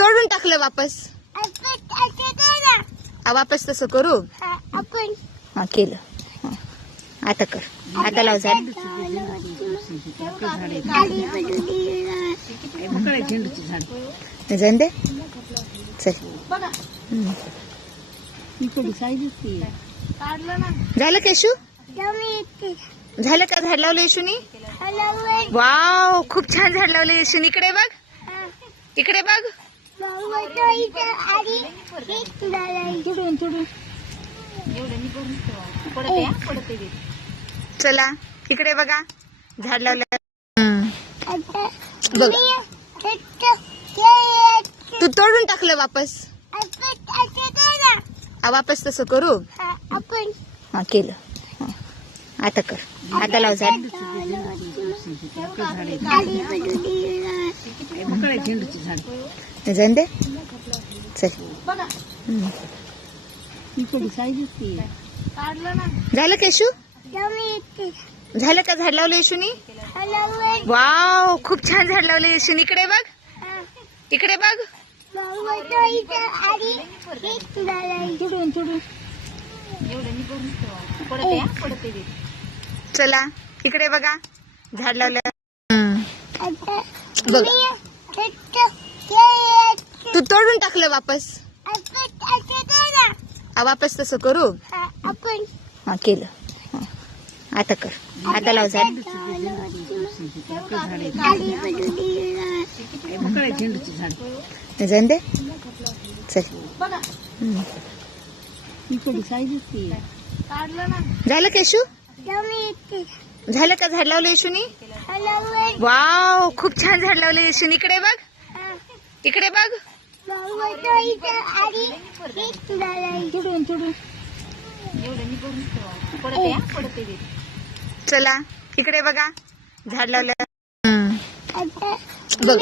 तोडून टाकलं वापस. आ, वापस तसं करू? आपण हा केलं. हा. आता कर. आता लाव झाड. जाऊन दे चल. हम्म. झालं केशू झालं का झाड लावलं येशूनी? वाव खूप छान झाड लावलं येशून. इकडे बघ. इकडे बघ. चला इकडे बघा. झाड लावलं. बघ. तू तोडून टाकलं वापस. आ, वापस तसं करू? आपण हा केलं. हा. आता कर. आता लाव झाड. जाऊन दे चल. झालं केशू झालं का झाड लावलं येशूनी वाव खूप छान झाड लावलं येशून इकडे बघ इकडे बघ चला इकडे बघा झाड लावलं हम्म. बघ तू तोडून टाकलं वापस. आ, वापस तसं करू? आपण हा केलं. हा. आता कर. आता लाव झाड. जाऊन दे चल. हम्म. झालं केशू झालं का झाड लावलं येशूनी? वाव खूप छान झाड लावलं येशून. इकडे बघ. इकडे बघ. चला इकडे बघा. झाड लावलं. बघ.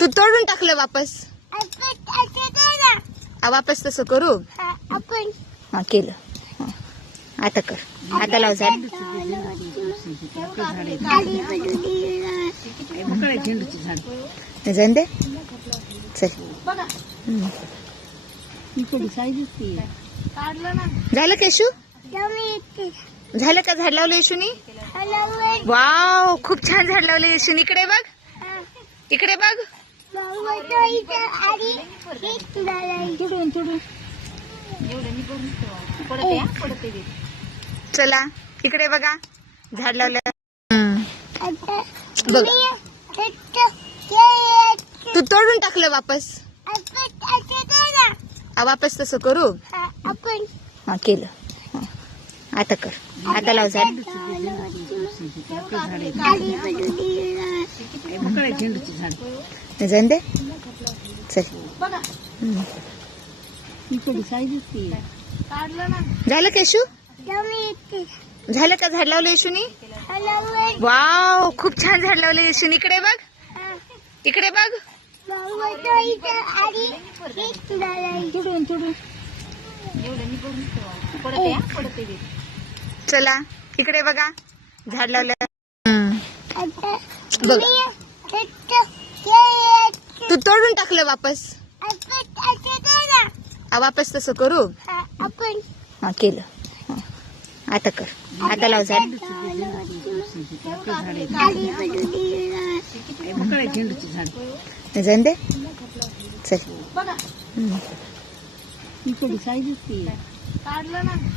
तू तोडून टाकलं वापस. वापस तसं करू? आपण हा केलं. हा. आता कर. आता लाव झाड. जाऊन दे चल. झालं केशू? झालं का झाड लावलं येशूनी? वाव खूप छान झाड लावलं येशून. इकडे बघ. इकडे बघ. चला इकडे बघा. झाड लावलं. बघ. तू तोडून टाकलं वापस. आ, वापस तसं करू? आपण हा केलं. हा. आता कर. आता लाव झाड. जाऊन दे. चल. हम्म. झालं केशू झालं का झाड लावलं येशूनी? वाव खूप छान झाड लावलं येशून. इकडे बघ. इकडे बघ. चला इकडे बघा. झाड लावलं. बघ. तू तोडून टाकलं वापस. वापस तसं करू? आपण हा केलं. आता कर. आता लाव झाड. दे चल. हम्म.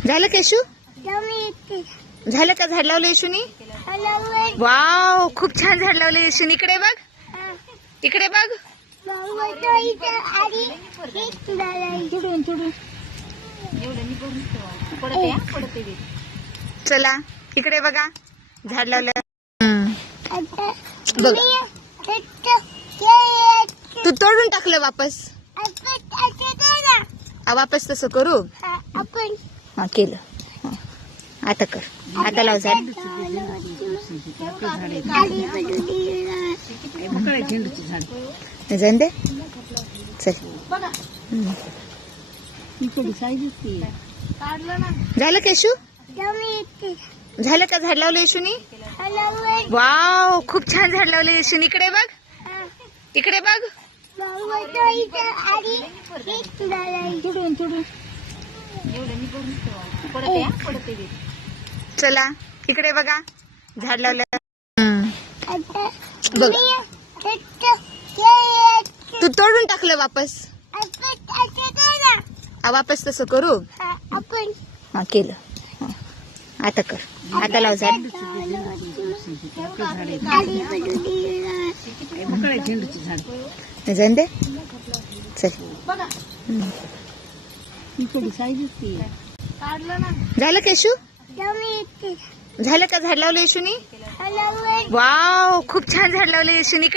झालं केशू झालं का झाड लावलं येशूनी? वाव खूप छान झाड लावलं येशून. इकडे बघ. इकडे बघ. चला इकडे बघा. झाड लावलं. बघ. तू तोडून टाकलं वापस. आ, वापस तसं करू? आपण हा केलं. हा. आता कर. आता लाव झाड. जाऊन दे. चल. हम्म. झालं केशू? झालं का झाड लावलं येशूनी? वाव खूप छान झाड लावलं येशून. इकडे बघ. इकडे बघ. चला इकडे बघा. झाड लावलं. बघ. तू तोडून टाकलं वापस. वापस तसं करू? आपण हा केलं. आता कर. आता लाव झाड. दे. चल. झालं केशू? झालं का झाड लावलं येशूनी? वाव खूप छान झाड लावलं येशूनी.